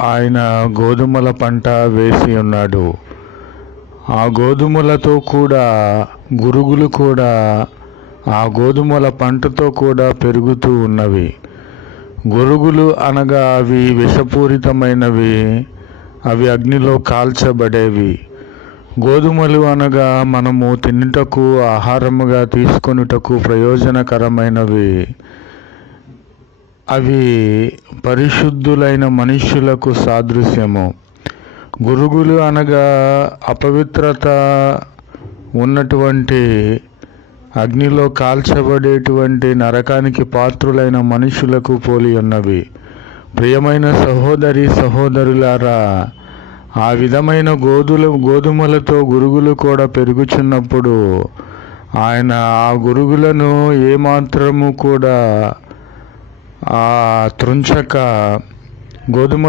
ఆయన గోధుమల పంట వేసి ఉన్నాడు. ఆ గోధుమలతో కూడా గురుగులు కూడా ఆ గోధుమల పంటతో కూడా పెరుగుతూ ఉన్నవి. గురుగులు అనగా అవి విషపూరితమైనవి అవి అగ్నిలో కాల్చబడేవి. గోధుమలు అనగా మనము తినుటకు ఆహారముగా తీసుకొనుటకు ప్రయోజనకరమైనవి. అవి పరిశుద్ధులైన మనుష్యులకు సాదృశ్యము. గురుగులు అనగా అపవిత్రత ఉన్నటువంటి అగ్నిలో కాల్చబడేటువంటి నరకానికి పాత్రులైన మనుషులకు పోలి ఉన్నవి. ప్రియమైన సహోదరి సహోదరులారా ఆ విధమైన గోధుల గోధుమలతో గురుగులు కూడా పెరుగుచున్నప్పుడు ఆయన ఆ గురుగులను ఏమాత్రము కూడా ఆ త్రుంచక గోధుమ